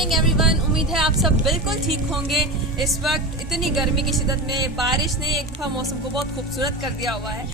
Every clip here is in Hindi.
Morning everyone. उम्मीद है आप सब बिल्कुल ठीक होंगे। इस वक्त इतनी गर्मी की शिद्दत में बारिश ने एक दफ़ा मौसम को बहुत खूबसूरत कर दिया हुआ है।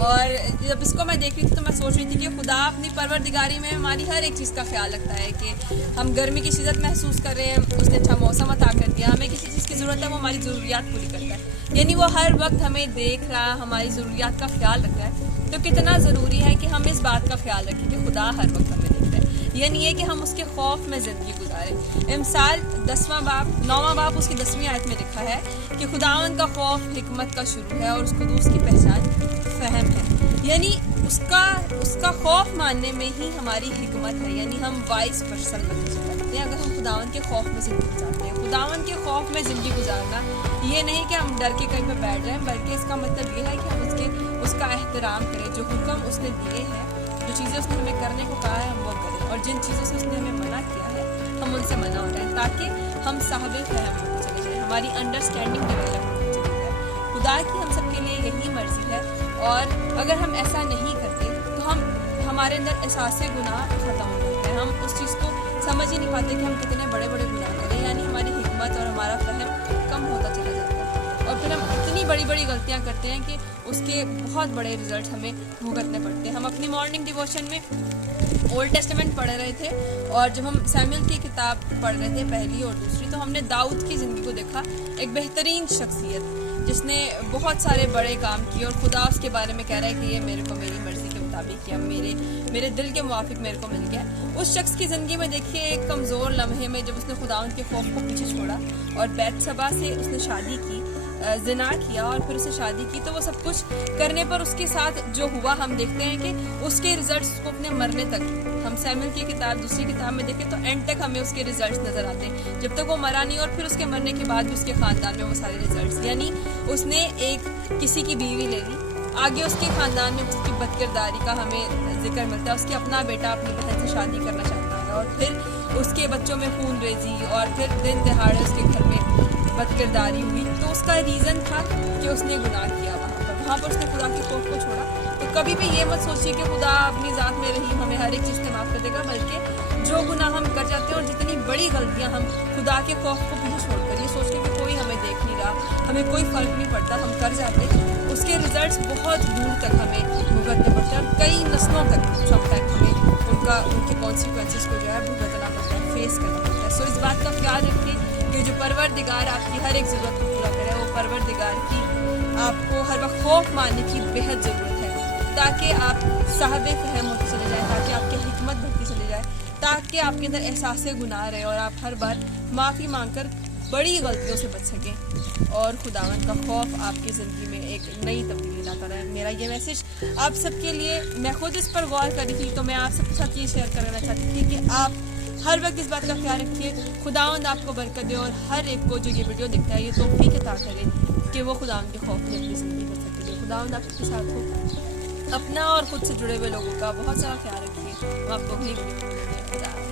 और जब इसको मैं देख रही थी तो मैं सोच रही थी कि खुदा अपनी परवरदिगारी में हमारी हर एक चीज़ का ख्याल रखता है कि हम गर्मी की शिद्दत महसूस कर रहे हैं, उसने अच्छा मौसम अता कर दिया। हमें किसी चीज़ की ज़रूरत है, वो हमारी ज़रूरियात पूरी करता है, यानी वो हर वक्त हमें देख रहा, हमारी ज़रूरियात का ख्याल रख रहा है। तो कितना ज़रूरी है कि हम इस बात का ख्याल रखें कि खुदा हर वक्त हमें देख रहा है, यानी ये कि हम उसके खौफ में ज़िंदगी गुजारें। इमसाल 9वां बाब उसकी 10वीं आयत में लिखा है कि खुदावन का खौफ हिकमत का शुरू है और उसको उसकी पहचान फहम है, यानी उसका खौफ मानने में ही हमारी हिकमत है, यानी हम वाइस पर्सन बनते हैं अगर हम खुदावन के खौफ में ज़िंदगी गुजारते हैं। खुदावन के खौफ में ज़िंदगी गुजारना ये नहीं कि हम डर के कहीं पर बैठ जाएं, बल्कि इसका मतलब ये है कि हम उसका एहतराम करें। जो हुक्म उसने दिए हैं, जो चीज़ें उसने हमें करने को कहा है, हम वो करें, और जिन चीज़ों से उसने हमें मना किया है हम उनसे मना हो जाएं, ताकि हम साहिब फहम होते चले जाएं, हमारी अंडरस्टैंडिंग डेवलप होती चली जाए। खुदा की हम सबके लिए यही मर्जी है, और अगर हम ऐसा नहीं करते तो हमारे अंदर एहसास गुनाह ख़त्म हो जाता है। हम उस चीज़ को समझ ही नहीं पाते कि हम कितने बड़े बड़े गुनाह करें, यानी हमारी हिकमत और हमारा फहम कम होता चला जाता है, और फिर हम इतनी बड़ी बड़ी गलतियाँ करते हैं कि उसके बहुत बड़े रिजल्ट हमें भुगतने पड़ते हैं। हम अपनी मॉर्निंग डिवोशन में ओल्ड टेस्टामेंट पढ़ रहे थे, और जब हम सैमुएल की किताब पढ़ रहे थे, पहली और दूसरी, तो हमने दाऊद की ज़िंदगी को देखा, एक बेहतरीन शख्सियत जिसने बहुत सारे बड़े काम किए, और खुदा उसके बारे में कह रहा है कि ये मेरे को मेरी मर्जी के मुताबिक या मेरे दिल के मुवाफिक मेरे को मिल गया। उस शख्स की ज़िंदगी में देखिए, एक कमज़ोर लम्हे में जब उसने खुदावंद के खौफ को पीछे छोड़ा और बैतशबा से उसने शादी की, ज़िना किया, और फिर उसे शादी की, तो वो सब कुछ करने पर उसके साथ जो हुआ हम देखते हैं कि उसके रिजल्ट्स को अपने मरने तक, हम सैमुएल की किताब दूसरी किताब में देखें तो एंड तक हमें उसके रिजल्ट्स नज़र आते हैं, जब तक वो मरा नहीं, और फिर उसके मरने के बाद भी उसके ख़ानदान में वो सारे रिजल्ट्स, यानी उसने किसी की बीवी ले ली, आगे उसके ख़ानदान में उसकी बदकिरदारी का हमें जिक्र मिलता है। उसके अपना बेटा अपनी बहन से शादी करना चाहता है, और फिर उसके बच्चों में खून रेजी, और फिर दिन दहाड़े उसके घर में बदकिरदारी हुई। तो उसका रीज़न था कि उसने गुनाह किया, वहाँ पर उसने खुदा के खौफ को छोड़ा। तो कभी भी ये मत सोचिए कि खुदा अपनी ज़ात में रही हमें हर एक चीज़ से माफ़ कर देगा, बल्कि जो गुनाह हम कर जाते हैं और जितनी बड़ी गलतियाँ हम खुदा के खौफ को पीछे छोड़कर ये सोच के कि कोई हमें देख नहीं रहा, हमें कोई फ़र्क नहीं पड़ता, हम कर जाते, उसके रिजल्ट्स बहुत दूर तक हमें भुगतने पड़ते हैं, और कई नस्लों तक समटाइम हमें उनके कॉन्सिक्वेंसेस को जो है भुगतना पड़ता है, फेस करना पड़ता है। सो इस बात का ख्याल रखिए कि जो परवरदिगार आपकी हर एक ज़रूरत को पूरा करे, वो परवरदिगार की आपको हर वक्त खौफ मानने की बेहद ज़रूरत है, ताकि आप साहिब फहम होते चले जाएँ, ताकि आपकी हिकमत बढ़ती चली जाए, ताकि आपके अंदर एहसास गुनाह रहे, और आप हर बार माफ़ी मांगकर बड़ी गलतियों से बच सकें, और खुदावंद का खौफ आपकी ज़िंदगी में एक नई तब्दीली लाता रहे। मेरा ये मैसेज आप सबके लिए, मैं खुद इस पर गौर करी थी, तो मैं आप सबके साथ ये शेयर करना चाहती थी कि आप हर वक्त इस बात का ख्याल रखिए, खुदावंद आपको बरकत दे, और हर एक को जो ये वीडियो दिखता है ये तौफीक अता करे कि वो खुदावंद के खौफ में अपनी ज़िंदगी कर सके। खुदावंद आपके साथ हो, अपना और खुद से जुड़े हुए लोगों का बहुत सारा ख्याल रखिए। आपको अगली वीडियो में मिलेंगे।